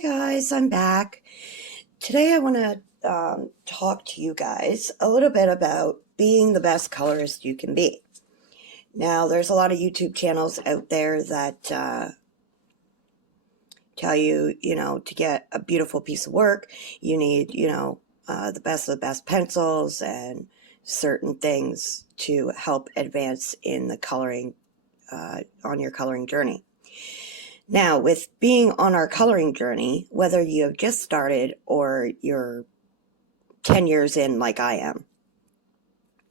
Hi guys, I'm back. Today I want to talk to you guys a little bit about being the best colorist you can be. Now, there's a lot of YouTube channels out there that tell you, to get a beautiful piece of work, you need, the best of the best pencils and certain things to help advance in the coloring, on your coloring journey. Now, with being on our coloring journey, whether you have just started or you're 10 years in like I am,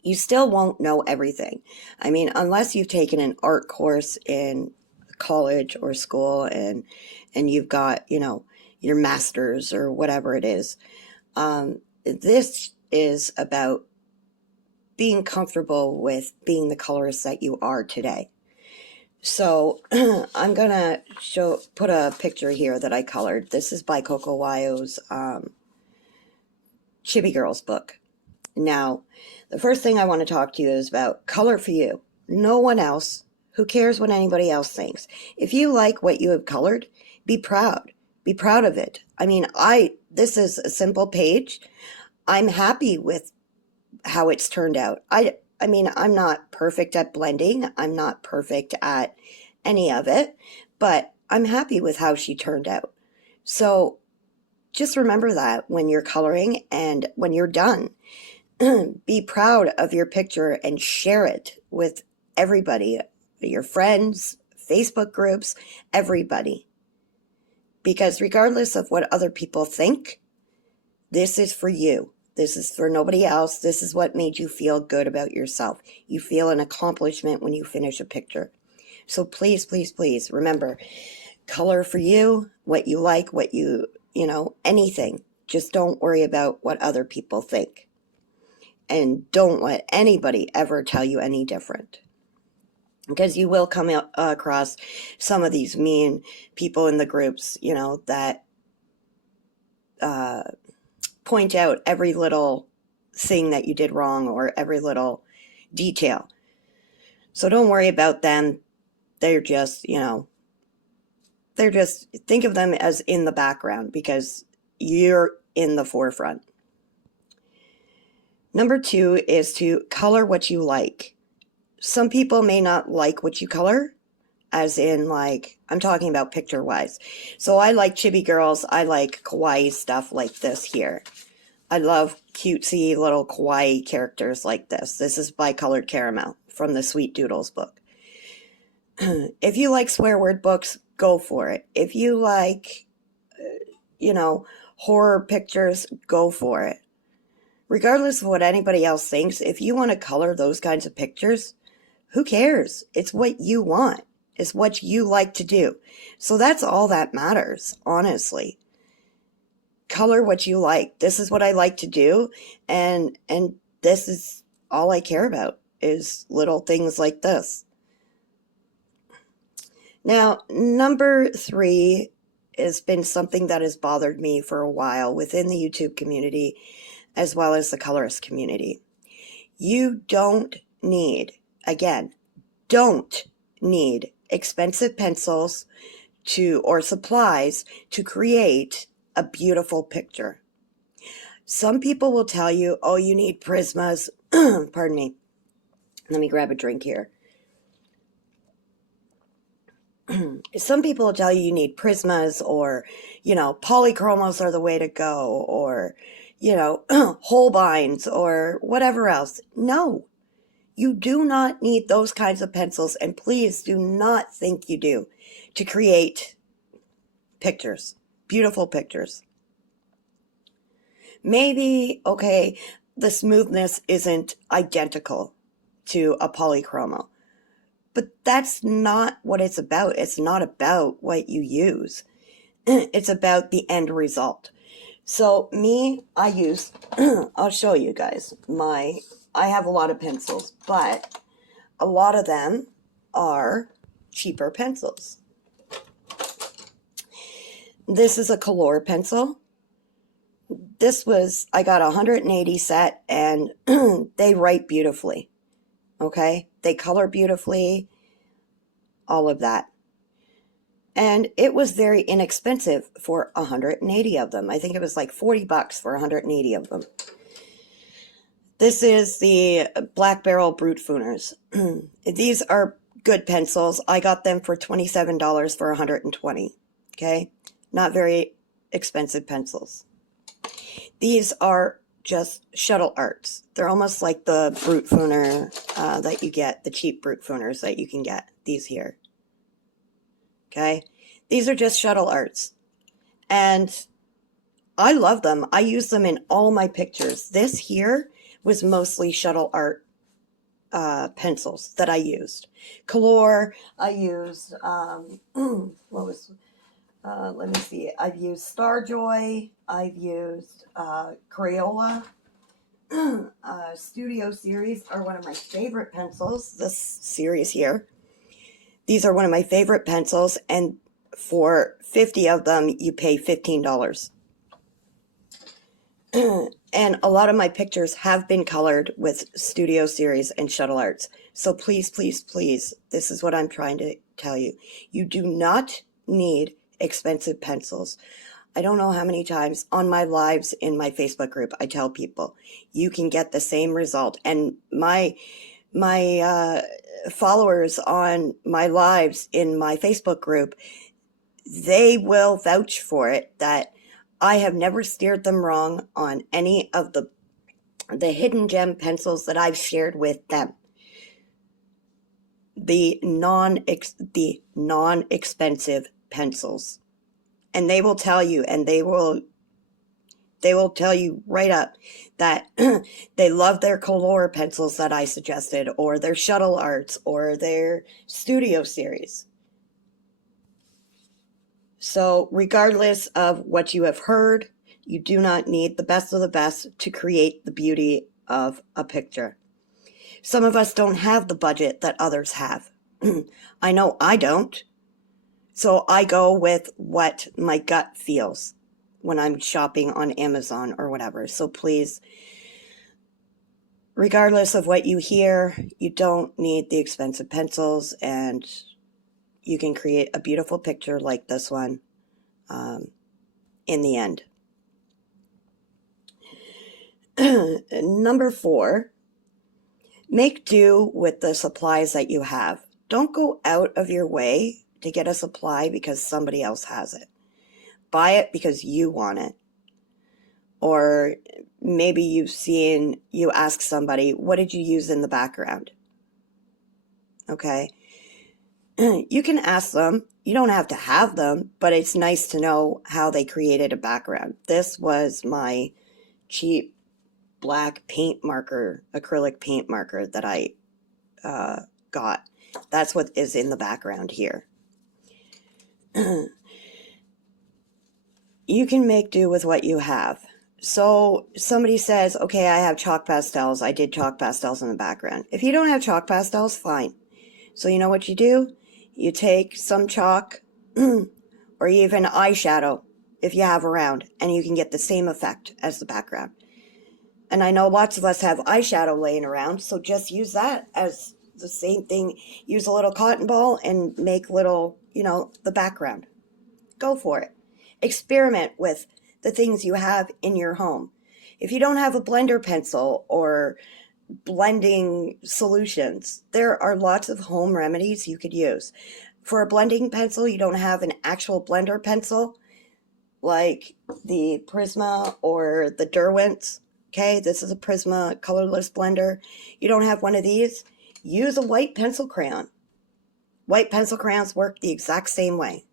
you still won't know everything. I mean, unless you've taken an art course in college or school and you've got, your master's or whatever it is. This is about being comfortable with being the colorist that you are today. So I'm gonna put a picture here that I colored. This is by Coco Wyo's Chibi Girls book. Now, the first thing I want to talk to you is about color for you. No one else. Who cares what anybody else thinks? If you like what you have colored, be proud. Be proud of it. I mean, this is a simple page. I'm happy with how it's turned out. I mean, I'm not perfect at blending. I'm not perfect at any of it, but I'm happy with how she turned out. So just remember that when you're coloring and when you're done, be proud of your picture and share it with everybody, your friends, Facebook groups, everybody. Because regardless of what other people think, this is for you. This is for nobody else. This is what made you feel good about yourself. You feel an accomplishment when you finish a picture. So please, please, please remember, color for you, what you like, what anything. Just don't worry about what other people think. And don't let anybody ever tell you any different. Because you will come across some of these mean people in the groups, that point out every little thing that you did wrong or every little detail. So don't worry about them. They're just, think of them as in the background because you're in the forefront. Number 2 is to color what you like. Some people may not like what you color, as in I'm talking about picture-wise. So I like chibi girls. I like kawaii stuff like this here. I love cutesy little kawaii characters like this. This is by Colored Caramel from the Sweet Doodles book. If you like swear word books, go for it. If you like, horror pictures, go for it. Regardless of what anybody else thinks, if you want to color those kinds of pictures, who cares? It's what you want. It's what you like to do. So that's all that matters, honestly. Color what you like. This is what I like to do, and this is all I care about is little things like this. Now, number 3 has been something that has bothered me for a while within the YouTube community as well as the colorist community. You don't need, again, don't need expensive pencils or supplies to create a beautiful picture. Some people will tell you, oh, you need Prismas. Pardon me. Let me grab a drink here. Some people will tell you need Prismas or, polychromos are the way to go or, Holbeins or whatever else. No, you do not need those kinds of pencils, and please do not think you do to create pictures, beautiful pictures. Maybe, okay, the smoothness isn't identical to a polychromo, but that's not what it's about. It's not about what you use. It's about the end result. So I use, I'll show you guys I have a lot of pencils, but a lot of them are cheaper pencils. This is a Color pencil. I got a 180 set, and they write beautifully. Okay? They color beautifully, all of that. And it was very inexpensive for 180 of them. I think it was like $40 for 180 of them. This is the Black Barrel Brute Fooners. These are good pencils. I got them for $27 for 120. Okay, not very expensive pencils. These are just shuttle arts. They're almost like the Brute Fooner that you get, the cheap Brute Fooners that you can get. These here. Okay, these are just shuttle arts, and I love them. I use them in all my pictures. This here was mostly shuttle art pencils that I used. Color, I used, let me see, I've used Starjoy, I've used Crayola. Studio Series are one of my favorite pencils, this series here. These are one of my favorite pencils, and for 50 of them, you pay $15. And a lot of my pictures have been colored with Studio Series and Shuttle Arts. So please, please, please, this is what I'm trying to tell you. You do not need expensive pencils. I don't know how many times on my lives in my Facebook group I tell people you can get the same result. And my followers on my lives in my Facebook group, they will vouch for it that I have never steered them wrong on any of the hidden gem pencils that I've shared with them. The non-expensive pencils. And they will tell you, and they will tell you right up that they love their Color pencils that I suggested, or their Shuttle Arts, or their Studio Series. So regardless of what you have heard, you do not need the best of the best to create the beauty of a picture. Some of us don't have the budget that others have. I know I don't. So I go with what my gut feels when I'm shopping on Amazon or whatever. So please, regardless of what you hear, you don't need the expensive pencils, and you can create a beautiful picture like this one in the end. Number 4, make do with the supplies that you have. Don't go out of your way to get a supply because somebody else has it. Buy it because you want it. Or maybe you ask somebody, what did you use in the background? Okay. You can ask them. You don't have to have them, but it's nice to know how they created a background. This was my cheap black paint marker, acrylic paint marker that I got. That's what is in the background here. You can make do with what you have. So somebody says, okay, I have chalk pastels. I did chalk pastels in the background. If you don't have chalk pastels, fine. So you know what you do? You take some chalk or even eyeshadow if you have around, and you can get the same effect as the background. And I know lots of us have eyeshadow laying around, so just use that as the same thing. Use a little cotton ball and make little, the background. Go for it. Experiment with the things you have in your home. If you don't have a blender pencil or blending solutions, there are lots of home remedies you could use. For a blending pencil, you don't have an actual blender pencil like the Prisma or the Derwent's. Okay, this is a Prisma colorless blender. You don't have one of these, use a white pencil crayon. White pencil crayons work the exact same way.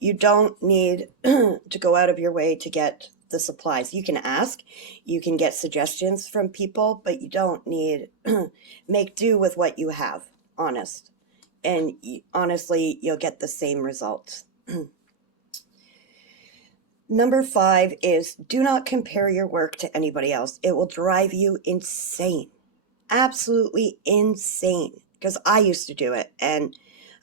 You don't need to go out of your way to get the supplies. You can ask, you can get suggestions from people, but you don't need, make do with what you have, honest. And honestly, you'll get the same results. Number 5 is do not compare your work to anybody else. It will drive you insane. Absolutely insane. Because I used to do it, and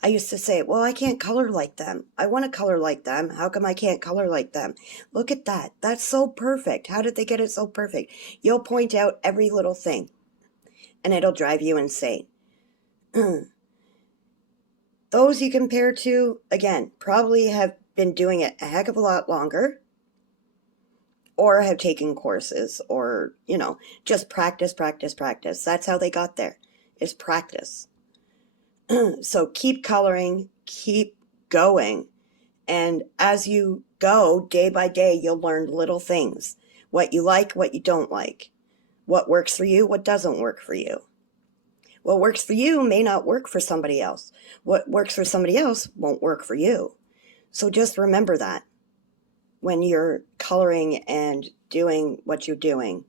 I used to say, well, I can't color like them. I want to color like them. How come I can't color like them? Look at that. That's so perfect. How did they get it so perfect? You'll point out every little thing, and it'll drive you insane. The those you compare to, again, probably have been doing it a heck of a lot longer, or have taken courses, or, just practice, practice, practice. That's how they got there, is practice. So keep coloring, keep going. And as you go day by day, you'll learn little things. What you like, what you don't like. What works for you, what doesn't work for you. What works for you may not work for somebody else. What works for somebody else won't work for you. So just remember that when you're coloring and doing what you're doing.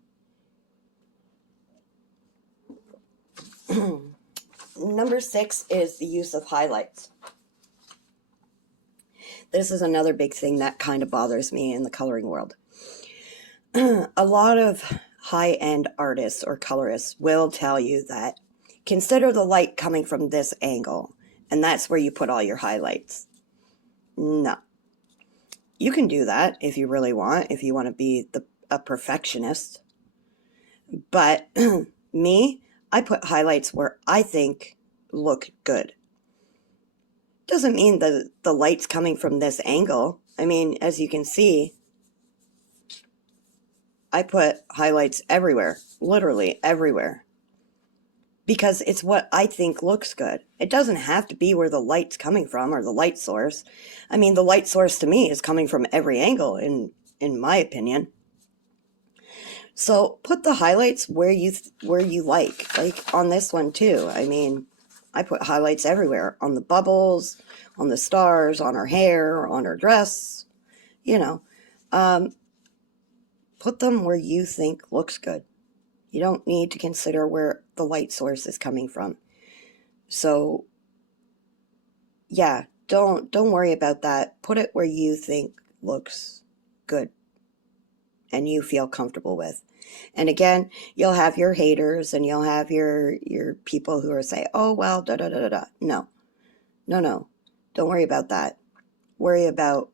Number 6 is the use of highlights. This is another big thing that kind of bothers me in the coloring world. A lot of high-end artists or colorists will tell you that consider the light coming from this angle, and that's where you put all your highlights. No. You can do that if you really want, if you want to be a perfectionist. But me, I put highlights where I think look good. Doesn't mean the light's coming from this angle. I mean, as you can see, I put highlights everywhere, literally everywhere, because it's what I think looks good. It doesn't have to be where the light's coming from or the light source. I mean, the light source to me is coming from every angle, in my opinion. So put the highlights where you like on this one too. I mean, I put highlights everywhere, on the bubbles, on the stars, on her hair, on her dress, put them where you think looks good. You don't need to consider where the light source is coming from. So yeah, don't worry about that. Put it where you think looks good and you feel comfortable with. And again, you'll have your haters and you'll have your people who are say, oh, well, da da da da da. No. Don't worry about that. Worry about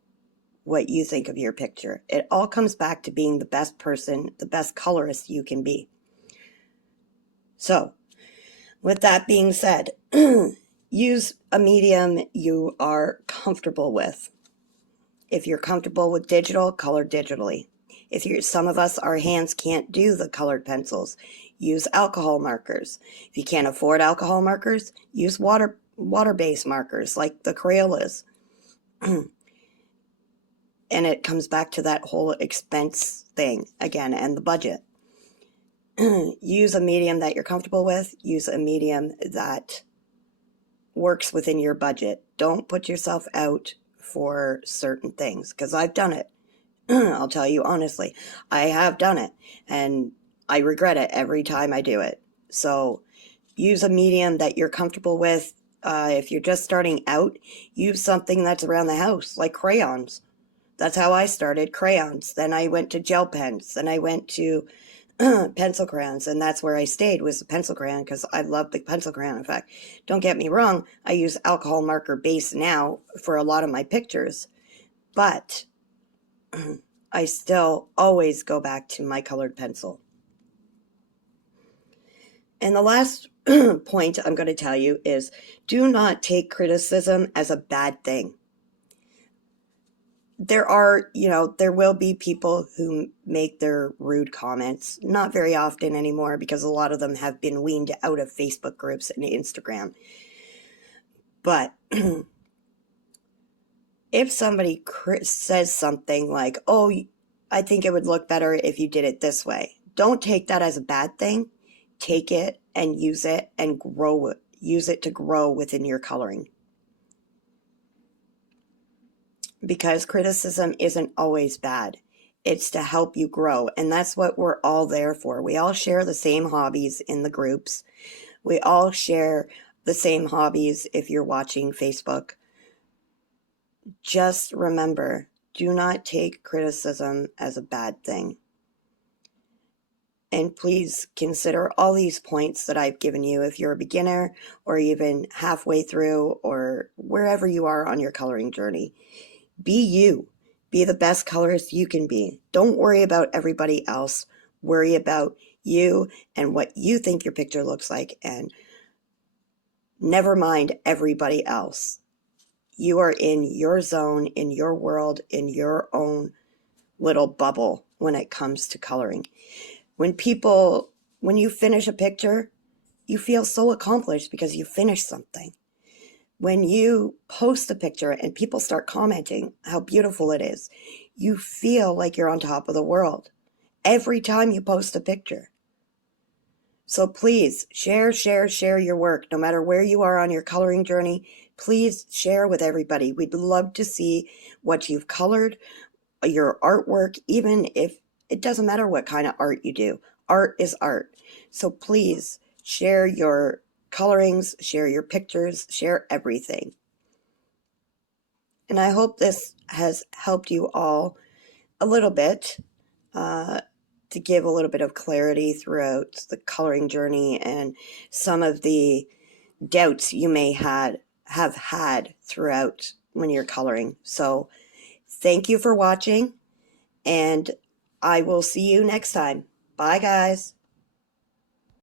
what you think of your picture. It all comes back to being the best person, the best colorist you can be. So, with that being said, use a medium you are comfortable with. If you're comfortable with digital, color digitally. Some of us, our hands can't do the colored pencils. Use alcohol markers. If you can't afford alcohol markers, use water-based markers like the Crayolas. And it comes back to that whole expense thing again, and the budget. Use a medium that you're comfortable with. Use a medium that works within your budget. Don't put yourself out for certain things, because I've done it. I'll tell you honestly, I have done it, and I regret it every time I do it. So use a medium that you're comfortable with. If you're just starting out, use something that's around the house, like crayons. That's how I started, crayons. Then I went to gel pens. Then I went to pencil crayons, and that's where I stayed, was the pencil crayon, because I love the pencil crayon. In fact, don't get me wrong, I use alcohol marker base now for a lot of my pictures, but I still always go back to my colored pencil. And the last point I'm going to tell you is, do not take criticism as a bad thing. There will be people who make their rude comments, not very often anymore, because a lot of them have been weaned out of Facebook groups and Instagram. But if somebody says something like, oh, I think it would look better if you did it this way, don't take that as a bad thing. Take it and use it and grow it. Use it to grow within your coloring. Because criticism isn't always bad. It's to help you grow. And that's what we're all there for. We all share the same hobbies in the groups. We all share the same hobbies if you're watching Facebook. Just remember, do not take criticism as a bad thing. And please consider all these points that I've given you if you're a beginner or even halfway through or wherever you are on your coloring journey. Be you. Be the best colorist you can be. Don't worry about everybody else. Worry about you and what you think your picture looks like, and never mind everybody else. You are in your zone, in your world, in your own little bubble when it comes to coloring. When you finish a picture, you feel so accomplished because you finished something. When you post a picture and people start commenting how beautiful it is, you feel like you're on top of the world every time you post a picture. So please share your work. No matter where you are on your coloring journey, please share with everybody. We'd love to see what you've colored, your artwork, even if it doesn't matter what kind of art you do. Art is art. So please share your colorings, share your pictures, share everything. And I hope this has helped you all a little bit to give a little bit of clarity throughout the coloring journey and some of the doubts you may have had throughout when you're coloring. So thank you for watching, and I will see you next time. Bye, guys.